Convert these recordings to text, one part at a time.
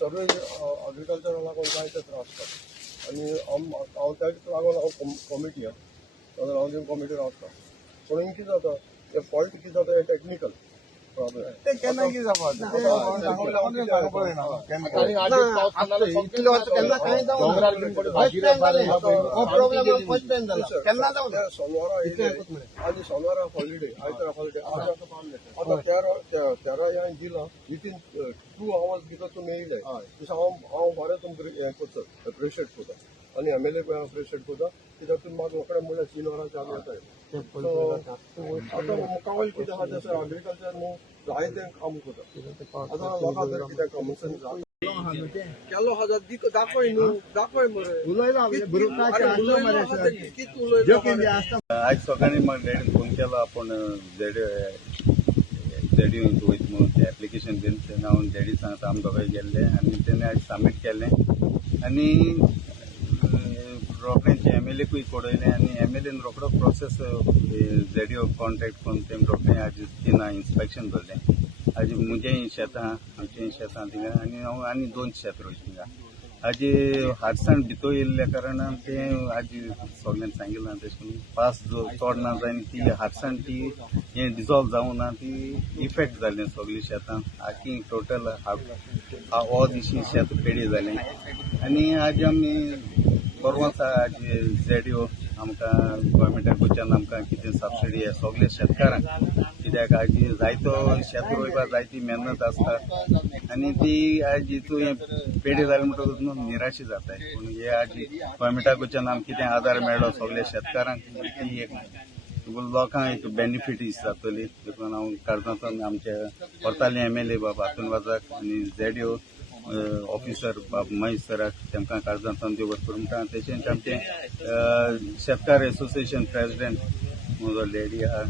सर्वे एग्रीकल्चरा लागून जायते त्रास जाता आनी हांव ताका लागून हांव कमिटी हांव कमिटी रावता पूण कितें जाता हे फॉल्ट कितें जाता हे टॅक्निकल प्रॉब्लेम ते केन्ना कितें जावपाक आनी सोनवारा हॉलिडे आयतारा हॉलिडे आतां 13 ह्या दिला विथीन 2 hours भितर तुमी येयले हांव बरें तुमकां हें करता एप्रिशिएट करता आनी MLA एप्रिशिएट करता कित्याक तुमी म्हाका रोखडे म्हणल्यार 3 वरांचे आमी येताय आतां मुखावयले कितें आहा तें एग्रीकल्चर न्हू जायतें काम करता आतां लोकांक जर कितें कॉमन सेन्स केलो हा दाखय न्हू दाखय आज सकाळी म्हाका डॅडीन फोन केलो आपण जेडी वयता म्हणून एप्लिकेशन दिवन तेन्ना हांव डॅडी सांगता आमी दोगांय गेल्ले आनी तेणें आज सबमीट केलें आनी रोखडेंच MLAकूय पडयलें आनी MLAन रोखडो प्रोसेस जेडीओ कॉन्टेक्ट करून तेमी रोखडें आज तिना इन्स्पेक्शन धरलें आज म्हजेंय शेत आहा आमचेंय शेत आहा थिंगा आनी हांव आनी 2 शेत रोयता थिंगा आज हाडसाण भितर येयल्ल्या कारणान तें आज सगळ्यांक सांगिल्लें तशें करून पास जो चड ना जायन ती हाडसाण ती हें डिजॉल्व जावं ना ती इफेक्ट जालें सगळीं शेतां आखी टोटल हो दिशी शेत पेडी जालें आनी आज आमी परवांच आज जेडीओ आमकां गोवोरमेंटा कडच्यान आमकां कितें सबसिडी हे सगळे शेतकारांक कित्याक आज जायतो शेत रोयपाक जायती मेहनत आसता आनी ती आज हितून हें पेडी जालें म्हणटकूच न्हू निराशी जाताय पूण हे आज गोवोरमेंटा कडच्यान आमकां कितें आदार मेळ्ळो सगळ्या शेतकारांक ती एक लोकांक एक बेनिफीट जातली देखून हांव काणकोण आमचे व्हरताले MLA बाबा हातून वाजाक आनी जेडीओ ऑफिसर बाब महेश सराक तेमकां काळजांतल्यान देव बरें करूं म्हणटा तशेंच आमचे शेतकार एसोसिएशन प्रेसिडेंट म्हजो लेडी आहा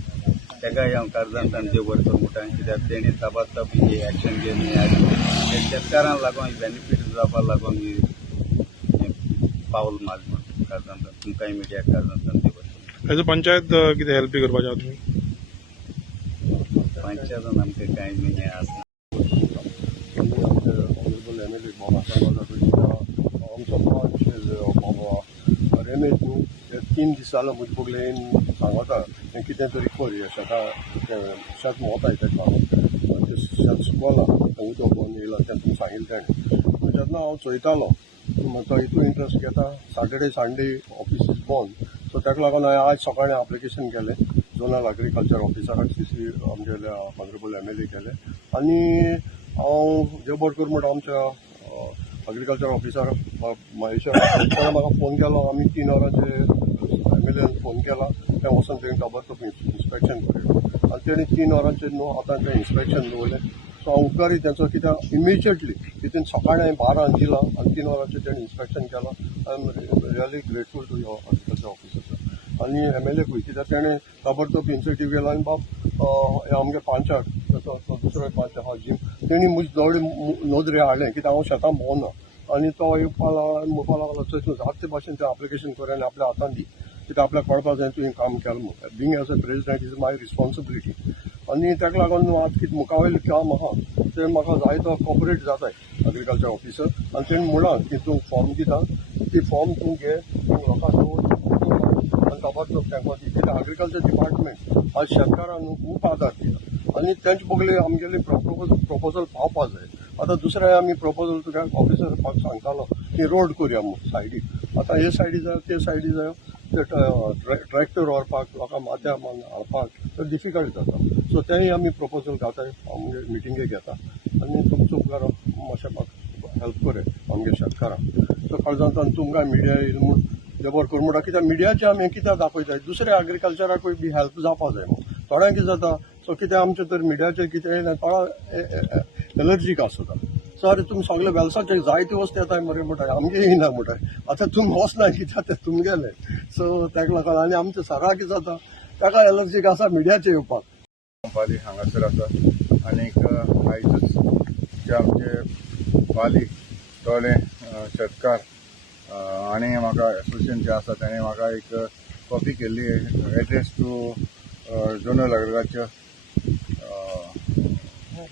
तेकाय हांव काळजांतल्यान देव बरें करूं म्हणटा कित्याक तेणी ताबडतोब ही एक्शन घेवन हे शेतकारांक लागून बेनिफीट जावपाक लागून पावल मारलें म्हणून काळजांतल्यान तुमकांय मिडियाक काळजांतल्यान देव बरें एज अ पंचायत कितें हेल्प करपाचें आहा तुमी पंचायतान आमकां कांय हें आसना MLA बाबा आमचो पंच बाबा रमेश न्हू हे 3 दीस जालो म्हजे बगलेन सांगता हें कितें तरी कर हे शेत मोताय तेका लागून तें शेत सुकला उदक बंद येयलां तें तुमकां सांगिल्लें तेणें जेन्ना हांव चयतालो म्हाका हितून इंट्रस्ट घेता सॅटर्डे संडे ऑफिस इज बंद सो तेका लागून हांवें आज सकाळीं एप्लिकेशन केलें झोनल एग्रीकल्चर ऑफिसराक CC आमगेले ऑनरेबल MLA केलें आनी हांव देव बरें करूं म्हणटा आमच्या एग्रीकल्चर ऑफिसर महेश्वर ताणें म्हाका फोन केलो आमी 3 वरांचे MLAन फोन केला तें वचून तेणें ताबडतोब इन्स्पेक्शन करें आनी तेणी 3 वरांचेर न्हू आतां तें इन्स्पेक्शन दवरलें सो हांव उपकारी तेंचो कित्याक इमिजिएटली विथीन सकाळीं हांवें 12 दिलां आनी 3 वरांचेर तेणें इन्स्पेक्शन केलां I am really grateful to your agriculture officer आनी MLAकूय कित्याक तेणें ताबडतोब इनिशिएटीव केलो आनी बाब आमगे पांचाक दुसरो पांच आहा जीम तेणी म्हजे जवळ नोंदरे हाडलें कित्याक हांव शेतां भोंवना आनी तो येवपा लागलो आनी म्हणपा लागलो चोय तूं जाता ते भाशेन तें एप्लिकेशन कर आनी आपल्या हातान दी कित्याक आपल्याक कळपाक जाय तुवें काम केलें म्हणून being as a president is my responsibility आनी ताका लागून आतां कितें मुखावयलें काम आहा तें म्हाका जाय तो कॉपरेट जाताय एग्रीकल्चर ऑफिसर आनी तेणी म्हणलां की तूं फॉर्म दिता ती फॉर्म तूं घे लोकांक दवर आनी ताबडतोब तांकां दी कित्याक एग्रीकल्चर डिपार्टमेंट आज शेतकारांक न्हू खूब आदार दिता आनी तेंचे बगले आमगेले प्रपोजल पावपा जाय आतां दुसरें आमी प्रपोजल तुका ऑफिसर म्हाका सांगतालो की रोड करुया म्हणून सायडीक आतां हे सायडी जायो ते सायडी जायो ते ट्रॅक्टर व्हरपाक लोकांक माथ्या हाडपाक डिफिकल्ट जाता सो तेंय आमी प्रपोजल घाताय आमगे मिटिंगेक घेता आनी तुमचो उपकार मातशें म्हाका हेल्प करे आमगे शेतकारांक सो काळजांतल्यान तुमकां मिडिया येयला म्हूण देबर करूं म्हणटा कित्याक मिडियाचें आमी कित्याक दाखयताय दुसऱ्या एग्रीकल्चराकूय बी हेल्प जावपा जाय म्हणून थोड्यांक कितें जाता सो कितें आमचें तर मिडियाचें कितें येयलें थोडा एलर्जीक आसता सो अरे तुमी सगळे वेल्साचे जायते वस्त येताय मरे म्हणटाय आमगे येयना म्हणटाय आतां तुमी वचना कित्याक तें तुमगेलें सो ताका लागून आनी आमच्या सगळ्याक कितें जाता ताका एलर्जीक आसा मिडियाचें येवपाक पाली हांगासर आसा आनीक आयजच जे आमचे पाली थोडे शेतकार आनी म्हाका एसोसिएशन जे आसा ताणें म्हाका एक कॉपी केल्ली एड्रेस टू झोनल एग्रीकल्चर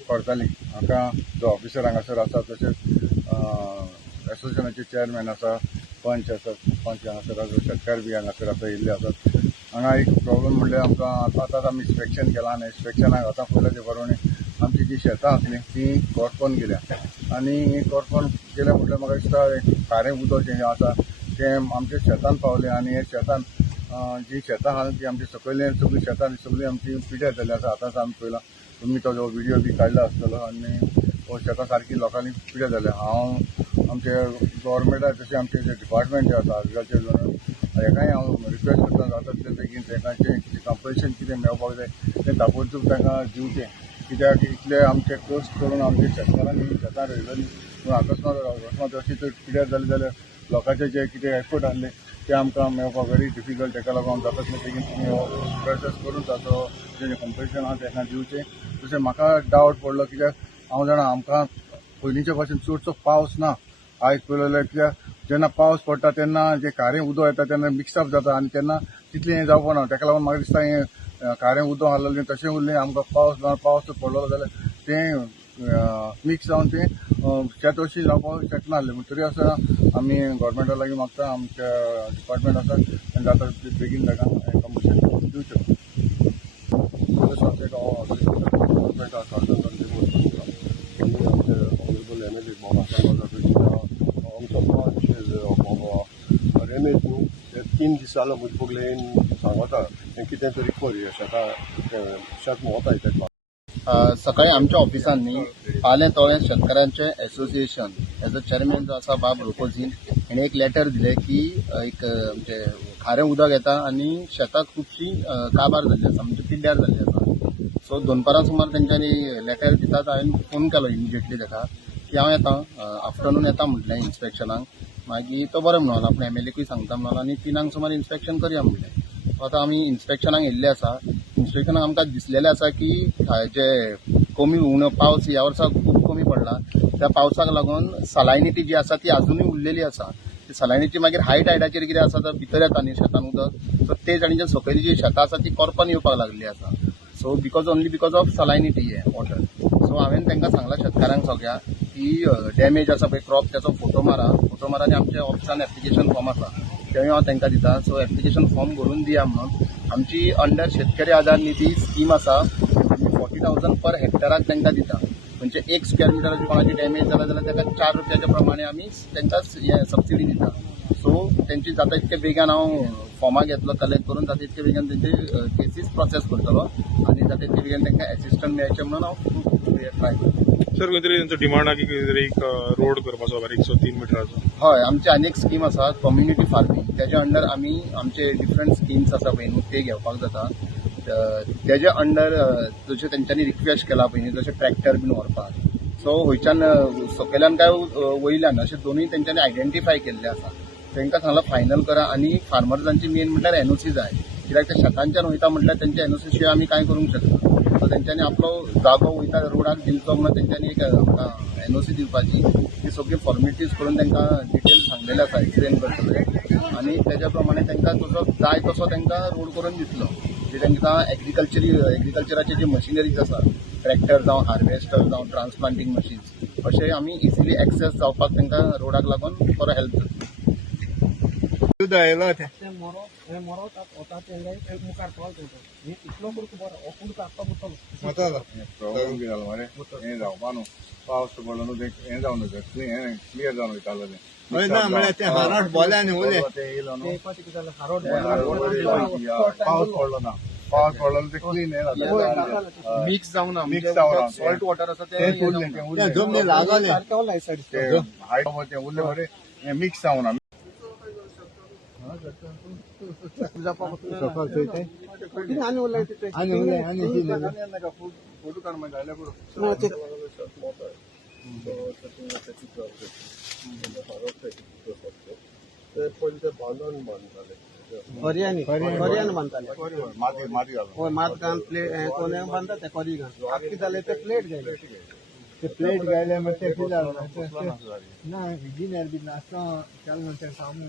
करतालीं. म्हाका जो ऑफिसर हांगासर आसा तशेंच एसोसिएशनाचे चेअरमॅन आसा, पंच आसात, पंच हांगासर आसा, शेतकार बी हांगासर आसा येयल्ले आसात. हांगा एक प्रॉब्लम म्हणल्यार आमकां आतांच आमी इन्स्पेक्शन केलां आनी इन्स्पेक्शनाक आतां पयले ते प्रमाणे आमची जी शेतां आसलीं ती कोरपोन गेल्या आनी कोरपोन गेल्या म्हटल्यार म्हाका दिसता खारें उदक जें आसा तें आमच्या शेतान पावलें आनी हे शेतान जी शेतां आहा ती आमची सकयले सगळीं शेतां सगळीं आमची पिड्यार जाली आसा. आतांच आमी पळयलां, तुमी तो जो व्हिडियो बी काडला आसतलो आनी शेतां सारकी लोकांनी पिड्यार जाल्या. हांव आमचे गव्हर्मेंटाक तशें आमचे जे डिपार्टमेंट जे आसा एग्रिकल्चर हेकाय हांव रिक्वेस्ट करता जाता तितले बेगीन तांकां कंपल्शन कितें मेळपाक जाय तें ताबडतोब तांकां दिवचें, कित्याक इतले आमचे कश्ट करून आमच्या शेतकारांनी शेतां रोयलेलीं पूण अकस्मात अशी तर पिड्यार जाली जाल्यार लोकांचे जे कितें एफर्ट आहले ते आमकां मेळपाक व्हेरी डिफिकल्ट. ताका लागून जाता तितले बेगीन तुमी हो प्रोसेस करून ताचो जें कंपल्शन आहा तांकां दिवचें. तशें म्हाका डावट पडलो कित्याक हांव जाणा आमकां पयलींच्या भाशेन चडसो पावस ना आयज पळयलो कित्याक जेन्ना पावस पडटा तेन्ना जे खारें उदक येता तेन्ना मिक्सअप जाता आनी तेन्ना तितलें हें जावपा ना. ताका लागून म्हाका दिसता हें खारें उदक आहलेलें तशें उरलें. आमकां पावस पडलो जाल्यार तें मिक्स जावन तें शेत अशीं जावपाक शकना आहलें. तरी आसतना आमी गव्हर्मेंटा लागीं मागता आमच्या डिपार्टमेंट आसा तें जाता तितलें बेगीन ताका कंपल्शन दिवचें. गव्हर्मेंटाक आमचे ऑनरेबल MLA बाबा आमचो पंच बाबा रमेश न्हू ते 3 दीस जालो म्हजे पगलेन सांगता तें कितें तरी कर हे शेत मोताय तेका. सकाळी आमच्या ऑफिसान न्ही पालें तोळें शेतकारांचे एसोसिएशन हेजो चेअरमॅन जो आसा बाब रुकोजीन हेणे एक लेटर दिलें की एक म्हणजे खारें उदक येता आनी शेताक खुबशी काबार जाल्ली आसा म्हणजे पिड्ड्यार जाल्ली आसा. सो 2 सुमार तेंच्यांनी लेटर दितात. हांवें फोन केलो इमिजिएटली ताका की हांव येता आफ्टरनून येता म्हटलें इन्स्पेक्शनाक. मागीर तो बरो म्हणून आपल्या MLAकूय सांगता म्हणून आनी 3 सुमार इन्स्पेक्शन करया म्हटलें. आतां आमी इन्स्पेक्शनाक येयल्ले आसा. इन्स्पेक्शनाक आमकां दिसलेलें आसा की जे कमी उणो पावस ह्या वर्सा खूब कमी पडला त्या पावसाक लागून सलायनिटी जी आसा ती अजुनूय उरलेली आसा. ती सलायनिटी मागीर हाय टायडाचेर कितें आसा तर भितर येता न्ही शेतान उदक, सो ते आनी सकयली जी शेतां आसा ती करपान येवपाक लागली आसा. सो ओनली बिकॉज ऑफ सलायनिटी हे वॉटर. सो हांवें तांकां सांगलां शेतकारांक सगळ्या की डॅमेज आसा पळय क्रॉप त्याचो फोटो मारा आनी आमच्या ऑफिसान एप्लिकेशन फॉर्म आसा तेवूय हांव तांकां दिता. सो एप्लिकेशन फॉर्म भरून दिया म्हणून. आमची अंडर शेतकरी आधार निधी स्कीम आसा. आमी 40,000 पर हेक्टराक तांकां दिता. म्हणजे 1 स्क्वेअर मिटराची कोणाची डॅमेज जाला जाल्यार ताका 4 रुपयाच्या प्रमाणे आमी तांकां सबसिडी दिता. सो तेंची जाता तितके बेगीन हांव फॉर्मां घेतलो कलेक्ट करून जाता तितके बेगीन तेंचे केसीस प्रोसेस करतलो आनी जाता तितके बेगीन तांकां एसिस्टंट मेळचें म्हणून हांव ट्राय करता. सर खंय तरी तेंचो डिमांड आहा की खंय तरी एक रोड करपाचो बारीकसो 3 मिटराचो. हय, आमची आनी एक स्कीम आसा कम्युनिटी फार्मिंग. तेज्या अंडर आमी आमचे डिफरंट स्किम्स आसा पळय न्हू ते घेवपाक जाता. तेज्या अंडर जशें तेंच्यांनी रिक्वेस्ट केला पळय न्ही जशें ट्रॅक्टर बीन व्हरपाक. सो वयच्यान सकयल्यान काय वयल्यान अशें दोनूय तेंच्यांनी आयडेंटिफाय केल्ले आसा. तांकां सांगलां फायनल करा आनी फार्मर्सांची मेन म्हटल्यार NOC जाय. कित्याक ते शेतांच्यान वयता म्हटल्यार तेंच्या NOC शिवाय आमी कांय करूंक शकना. सो तेंच्यांनी आपलो जागो वयता रोडाक दिवचो म्हणून तेंच्यांनी एक आमकां NOC दिवपाची. ती सगळी फॉर्मेलिटीज करून तांकां डिटेल सांगलेले आसा एक्सप्लेन करतले आनी तेज्या प्रमाणे तांकां जसो जाय तसो तांकां रोड करून दितलो. जे तांकां एग्रिकल्चराचे जे मशिनरीज आसा ट्रॅक्टर जावं हार्वेस्टर जावं ट्रान्सप्लांटींग मशीन्स अशें आमी इजिली एक्सेस जावपाक तांकां रोडाक लागून बरो हेल्प जाता. प्रॉब्लेम बी जालो मरे हें जावपा न्हू. पावस पडलो न्हू तें हें जावन क्लियर जावन वयतालो तें. ना म्हळ्यार तें हारोट बोल्या न्ही उले तें येयलो न्हू पावस पडलो ना. पावस पडलो ते क्लीन हें जाता मिक्स जावन सॉल्ट वॉटर आसा तें उरलें जमनी लागले तें हायट तें उरलें मरे हें मिक्स जावना. फोटो काड मागीर जाल्यार कोरियन बांदताले माती घालून मात घालून प्लेट कोणी बांदता ते कोरी घालून आख्खी जाले ते प्लेट घायले प्लेट गायले मागीर ते ना इंजिनियर बी नासता केन्ना ते सामू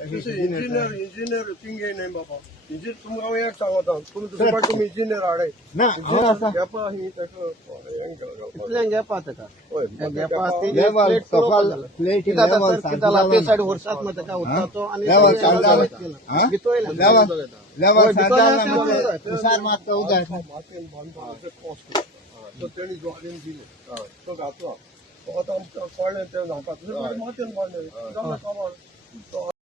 इंजिनियर थिंगे नाही बाबा इंजिनियर तुमकां एक सांगता तुमी दुसरे तुमी इंजिनियर हाडे ना हांव आसा गॅपा ही इतल्यान गॅपा ताका गॅपा प्लेट ते सायड वर्सात मग ताका उरता तो आणि मागता उदक मातयेन बांदून कॉस्ट तो तेणी ज्वारीन दिले तो घातला तो आतां आमकां कळ्ळें तें म्हाका मातयेन बांदले